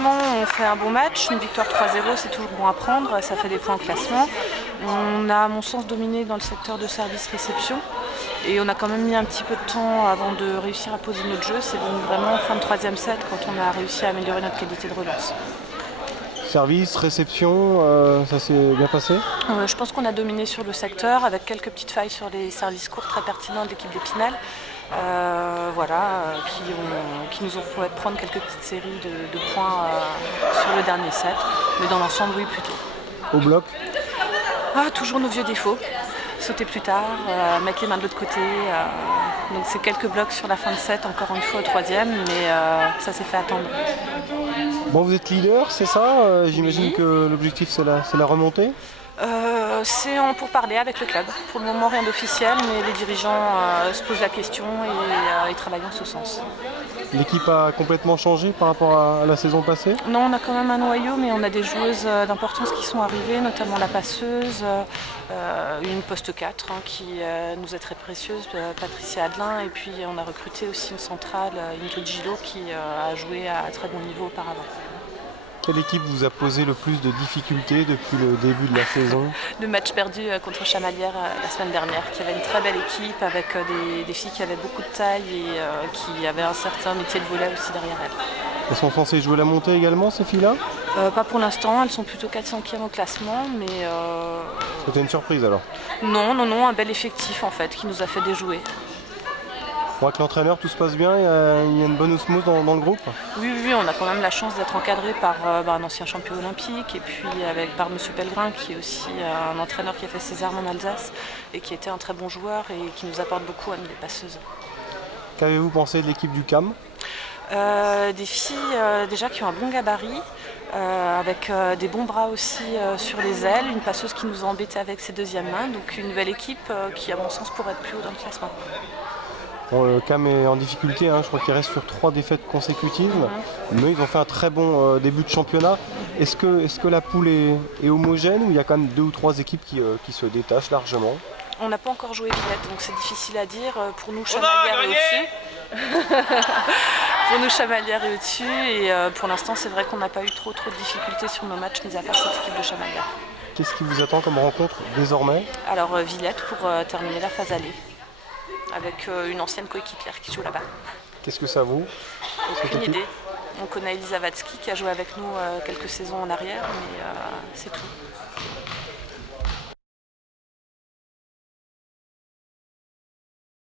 Effectivement, on fait un bon match. Une victoire 3-0, c'est toujours bon à prendre. Ça fait des points au classement. On a, à mon sens, dominé dans le secteur de service-réception. Et on a quand même mis un petit peu de temps avant de réussir à poser notre jeu. C'est venu vraiment en fin de troisième set quand on a réussi à améliorer notre qualité de relance. Service, réception, ça s'est bien passé? Je pense qu'on a dominé sur le secteur avec quelques petites failles sur les services courts très pertinents de l'équipe d'Épinal. Qui nous ont fait prendre quelques petites séries de points sur le dernier set. Mais dans l'ensemble, oui, plutôt. Au bloc? Toujours nos vieux défauts. Sauter plus tard, mettre les mains de l'autre côté. Donc c'est quelques blocs sur la fin de set, encore une fois au troisième, mais ça s'est fait attendre. Bon, vous êtes leader, c'est ça? J'imagine Oui. que l'objectif c'est la remontée? C'est en pourparlers avec le club. Pour le moment, rien d'officiel, mais les dirigeants se posent la question et travaillent en ce sens. L'équipe a complètement changé par rapport à la saison passée? Non, on a quand même un noyau, mais on a des joueuses d'importance qui sont arrivées, notamment la passeuse, une poste 4 qui nous est très précieuse, Patricia Adelin, et puis on a recruté aussi une centrale, Ingrid Gillot, qui a joué à très bon niveau auparavant. Quelle équipe vous a posé le plus de difficultés depuis le début de la saison? Le match perdu contre Chamalières la semaine dernière, qui avait une très belle équipe avec des filles qui avaient beaucoup de taille et qui avaient un certain métier de volley aussi derrière elles. Elles sont censées jouer la montée également, ces filles-là? Pas pour l'instant, elles sont plutôt 4-5e au classement, mais C'était une surprise alors? non, un bel effectif en fait qui nous a fait déjouer. Pour avec l'entraîneur, tout se passe bien, il y a une bonne osmose dans le groupe? Oui, on a quand même la chance d'être encadré par un ancien champion olympique et puis par M. Pellegrin qui est aussi un entraîneur qui a fait ses armes en Alsace et qui était un très bon joueur et qui nous apporte beaucoup à nous les passeuses. Qu'avez-vous pensé de l'équipe du CAM? Des filles déjà qui ont un bon gabarit, avec des bons bras aussi sur les ailes, une passeuse qui nous a embêtés avec ses deuxièmes mains, donc une nouvelle équipe qui à mon sens pourrait être plus haut dans le classement. Bon, le CAM est en difficulté, je crois qu'il reste sur 3 défaites consécutives, mais ils ont fait un très bon début de championnat. Est-ce que la poule est homogène ou il y a quand même 2 ou 3 équipes qui se détachent largement? On n'a pas encore joué Villette, donc c'est difficile à dire. Pour nous, Chamalières est au-dessus. Pour nous, Chamalières est au-dessus et pour l'instant, c'est vrai qu'on n'a pas eu trop de difficultés sur nos matchs, mis à part cette équipe de Chamalières. Qu'est-ce qui vous attend comme rencontre désormais? Alors Villette pour terminer la phase aller, avec une ancienne coéquipière qui joue là-bas. Qu'est-ce que ça vaut? Aucune idée. On connaît Elisa Vatsky qui a joué avec nous quelques saisons en arrière, mais c'est tout.